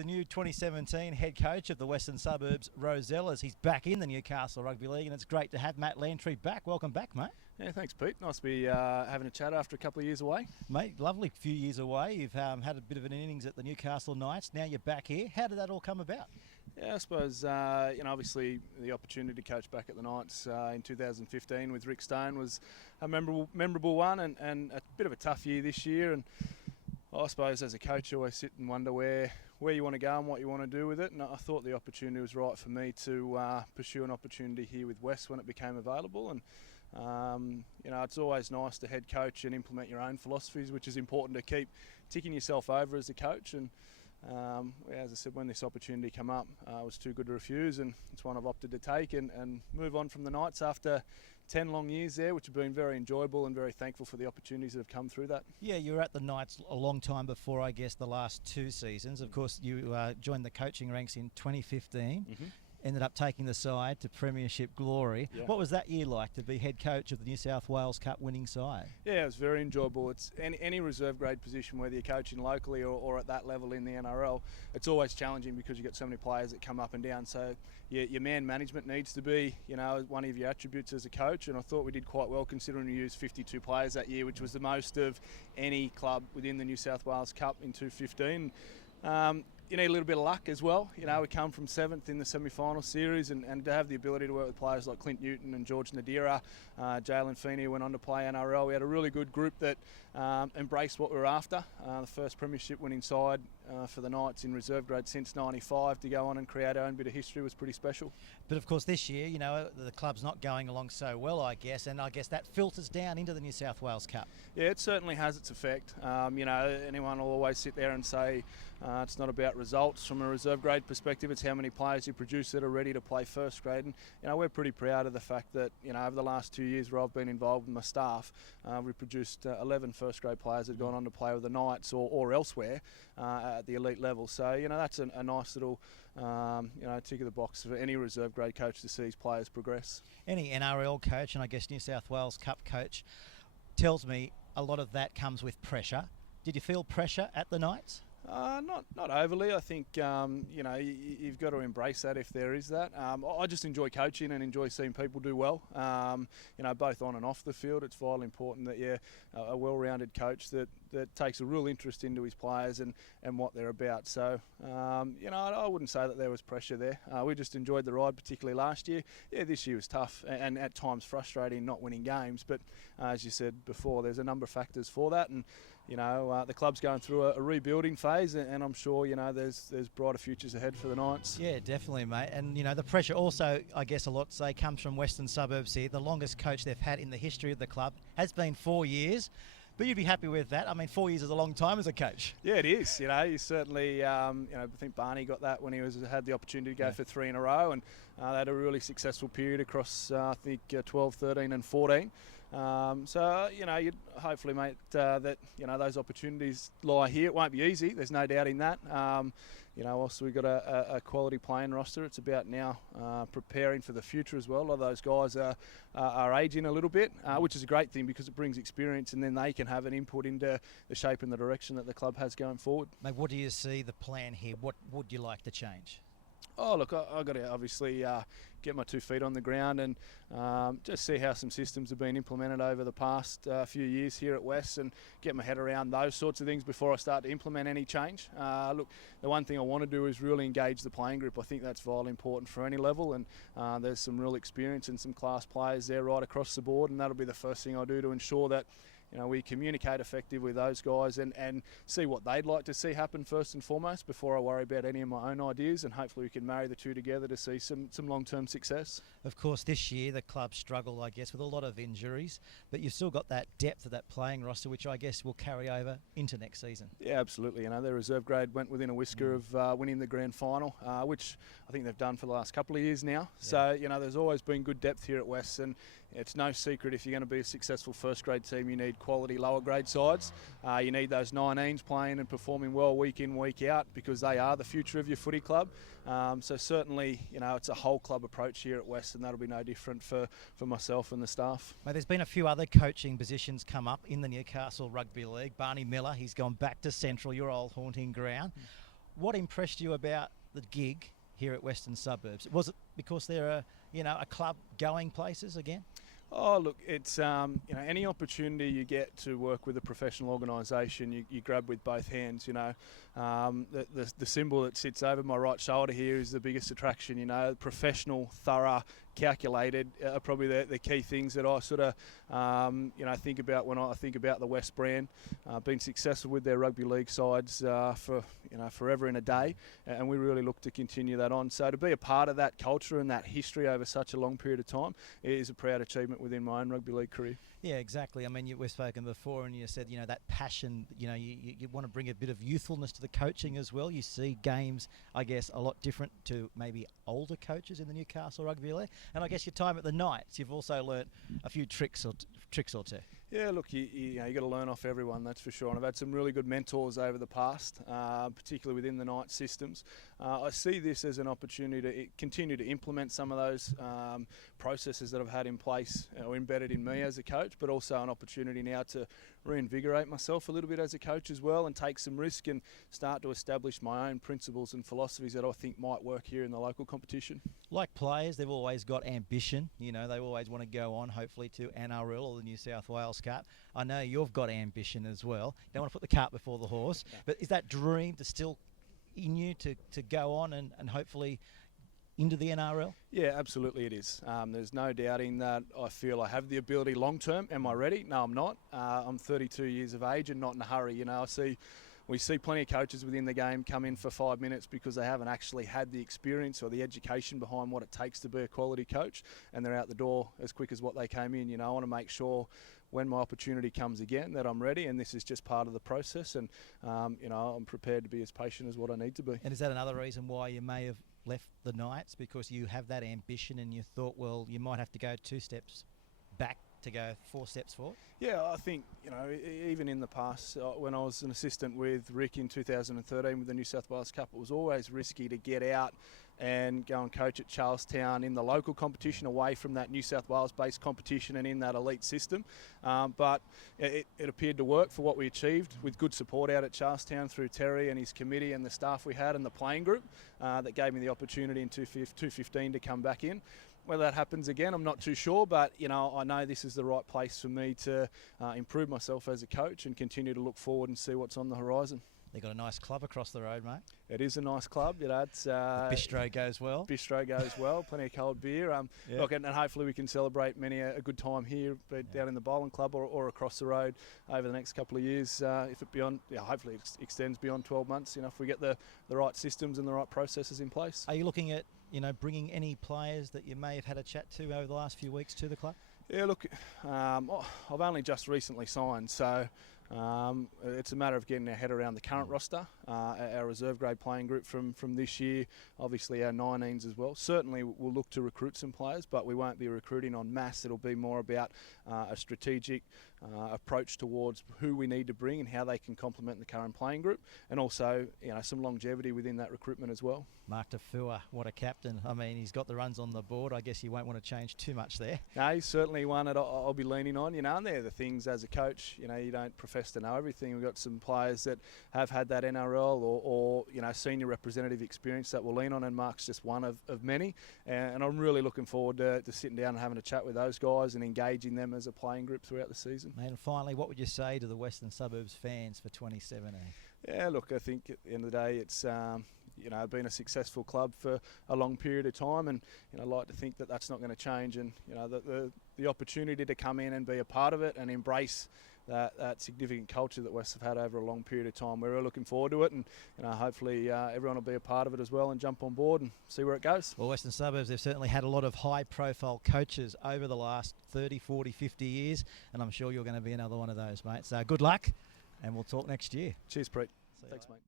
the new 2017 head coach of the Western Suburbs Rosellas. He's back in the Newcastle Rugby League, and it's great to have Matt Lantry back. Welcome back, mate. Yeah, thanks, Pete. Nice to be having a chat after a couple of years away. Mate, lovely few years away. You've had a bit of an innings at the Newcastle Knights. Now you're back here. How did that all come about? Yeah, I suppose, obviously the opportunity to coach back at the Knights in 2015 with Rick Stone was a memorable one, and a bit of a tough year this year. And I suppose as a coach, you always sit and wonder where you want to go and what you want to do with it. And I thought the opportunity was right for me to pursue an opportunity here with West when it became available. And it's always nice to head coach and implement your own philosophies, which is important to keep ticking yourself over as a coach. And as I said, when this opportunity came up, it was too good to refuse, and it's one I've opted to take and move on from the Knights after 10 long years there, which have been very enjoyable, and very thankful for the opportunities that have come through that. Yeah, you were at the Knights a long time before, I guess, the last two seasons. Of course, you joined the coaching ranks in 2015. Mm-hmm. Ended up taking the side to Premiership glory. Yeah. What was that year like to be head coach of the New South Wales Cup winning side? Yeah, it was very enjoyable. It's any reserve grade position, whether you're coaching locally or at that level in the NRL, it's always challenging because you've got so many players that come up and down. So your man management needs to be, one of your attributes as a coach. And I thought we did quite well considering we used 52 players that year, which was the most of any club within the New South Wales Cup in 2015. You need a little bit of luck as well. We come from 7th in the semi-final series, and to have the ability to work with players like Clint Newton and George Nadira, Jalen Feeney went on to play NRL. We had a really good group that embraced what we were after. The first premiership winning side for the Knights in reserve grade since '95, to go on and create our own bit of history was pretty special. But of course this year, the club's not going along so well, I guess, and I guess that filters down into the New South Wales Cup. Yeah, it certainly has its effect. Anyone will always sit there and say it's not about results from a reserve grade perspective, it's how many players you produce that are ready to play first grade. And we're pretty proud of the fact that over the last 2 years where I've been involved with my staff, we've produced 11 first grade players that have gone on to play with the Knights or elsewhere at the elite level. So that's a nice little tick of the box for any reserve grade coach to see his players progress. Any NRL coach, and I guess New South Wales Cup coach, tells me a lot of that comes with pressure. Did you feel pressure at the Knights? Not overly. I think you've got to embrace that if there is that. I just enjoy coaching and enjoy seeing people do well. Both on and off the field. It's vitally important that you're a well-rounded coach that takes a real interest into his players and what they're about. So I wouldn't say that there was pressure there. We just enjoyed the ride, particularly last year. Yeah, this year was tough and at times frustrating, not winning games. But as you said before, there's a number of factors for that, and the club's going through a rebuilding phase, and I'm sure there's brighter futures ahead for the Knights. Yeah, definitely, mate. And the pressure also, I guess a lot to say, comes from Western Suburbs here. The longest coach they've had in the history of the club has been 4 years. But you'd be happy with that. I mean, 4 years is a long time as a coach. Yeah, it is. You certainly, I think Barney got that when he had the opportunity to go for 3 in a row, and they had a really successful period across, 12, 13 and 14. You'd hopefully, mate, that, those opportunities lie here. It won't be easy. There's no doubt in that. Also we've got a quality playing roster. It's about now preparing for the future as well. A lot of those guys are aging a little bit, which is a great thing because it brings experience, and then they can have an input into the shape and the direction that the club has going forward. Mate, what do you see the plan here? What would you like to change? Oh, look, I've got to obviously get my 2 feet on the ground and just see how some systems have been implemented over the past few years here at West, and get my head around those sorts of things before I start to implement any change. Look, the one thing I want to do is really engage the playing group. I think that's vitally important for any level, and there's some real experience and some class players there right across the board, and that'll be the first thing I'll do to ensure that we communicate effectively with those guys and see what they'd like to see happen first and foremost before I worry about any of my own ideas, and hopefully we can marry the two together to see some long-term success. Of course, this year the club struggled, I guess, with a lot of injuries, but you've still got that depth of that playing roster, which I guess will carry over into next season. Yeah, absolutely. Their reserve grade went within a whisker of winning the grand final, which I think they've done for the last couple of years now. Yeah. So, there's always been good depth here at West, and it's no secret if you're going to be a successful first grade team, you need quality lower grade sides. You need those 19s playing and performing well week in, week out, because they are the future of your footy club. So certainly, it's a whole club approach here at West, and that'll be no different for myself and the staff. Mate, there's been a few other coaching positions come up in the Newcastle Rugby League. Barney Miller, he's gone back to Central, your old haunting ground. what impressed you about the gig here at Western Suburbs? Was it because they're a club going places again? Oh, look, it's any opportunity you get to work with a professional organisation, you grab with both hands. The symbol that sits over my right shoulder here is the biggest attraction. Professional, thorough, calculated are probably the key things that I sort of think about when I think about the West brand. Been successful with their rugby league sides for forever and a day, and we really look to continue that on. So to be a part of that culture and that history over such a long period of time is a proud achievement within my own rugby league career. Yeah, exactly. I mean, we've spoken before, and you said, that passion, you want to bring a bit of youthfulness to the coaching as well. You see games, I guess, a lot different to maybe older coaches in the Newcastle Rugby League. And I guess your time at the Knights, you've also learnt a few tricks or two. Yeah, look, you got to learn off everyone, that's for sure. And I've had some really good mentors over the past, particularly within the Knights systems. I see this as an opportunity to continue to implement some of those processes that I've had in place or embedded in me as a coach, but also an opportunity now to reinvigorate myself a little bit as a coach as well and take some risk and start to establish my own principles and philosophies that I think might work here in the local competition. Like players, they've always got ambition. They always want to go on, hopefully, to NRL or the New South Wales Cup. I know you've got ambition as well. You don't want to put the cart before the horse. No. But is that dream to still in you to go on and hopefully into the NRL? Yeah, absolutely it is. There's no doubting that I feel I have the ability long term. Am I ready? No, I'm not. I'm 32 years of age and not in a hurry. We see plenty of coaches within the game come in for 5 minutes because they haven't actually had the experience or the education behind what it takes to be a quality coach, and they're out the door as quick as what they came in. I want to make sure when my opportunity comes again that I'm ready, and this is just part of the process, and I'm prepared to be as patient as what I need to be. And is that another reason why you may have left the Knights, because you have that ambition and you thought, well, you might have to go 2 steps back to go 4 steps forward? Yeah, I think, even in the past, when I was an assistant with Rick in 2013 with the New South Wales Cup, it was always risky to get out and go and coach at Charlestown in the local competition away from that New South Wales-based competition and in that elite system. But it appeared to work for what we achieved with good support out at Charlestown through Terry and his committee and the staff we had and the playing group that gave me the opportunity in 2015 to come back in. Whether that happens again, I'm not too sure, but I know this is the right place for me to improve myself as a coach and continue to look forward and see what's on the horizon. They've got a nice club across the road, mate. It is a nice club. It's the bistro goes well. Bistro goes well. Plenty of cold beer. Look, and hopefully we can celebrate many a good time here, down in the Bowling Club or across the road over the next couple of years. Hopefully it extends beyond 12 months. If we get the right systems and the right processes in place. Are you looking at bringing any players that you may have had a chat to over the last few weeks to the club? Yeah, look, I've only just recently signed, so it's a matter of getting our head around the current roster, our reserve grade playing group from this year, obviously our 19s as well. Certainly we'll look to recruit some players, but we won't be recruiting en masse. It'll be more about a strategic approach towards who we need to bring and how they can complement the current playing group, and also some longevity within that recruitment as well. Mark Tafua, what a captain. I mean, he's got the runs on the board. I guess you won't want to change too much there. No, he's certainly one that I'll be leaning on, and they're the things as a coach, you don't profess to know everything. We've got some players that have had that NRL or senior representative experience that we'll lean on, and Mark's just one of many, and I'm really looking forward to sitting down and having a chat with those guys and engaging them as a playing group throughout the season. And finally, what would you say to the Western Suburbs fans for 2017? Yeah, look, I think at the end of the day, it's been a successful club for a long period of time, and I'd like to think that that's not going to change, and the opportunity to come in and be a part of it and embrace that significant culture that West have had over a long period of time. We're really looking forward to it, and hopefully everyone will be a part of it as well and jump on board and see where it goes. Well, Western Suburbs, they've certainly had a lot of high-profile coaches over the last 30, 40, 50 years, and I'm sure you're going to be another one of those, mate. So good luck, and we'll talk next year. Cheers, Preet. Thanks, mate.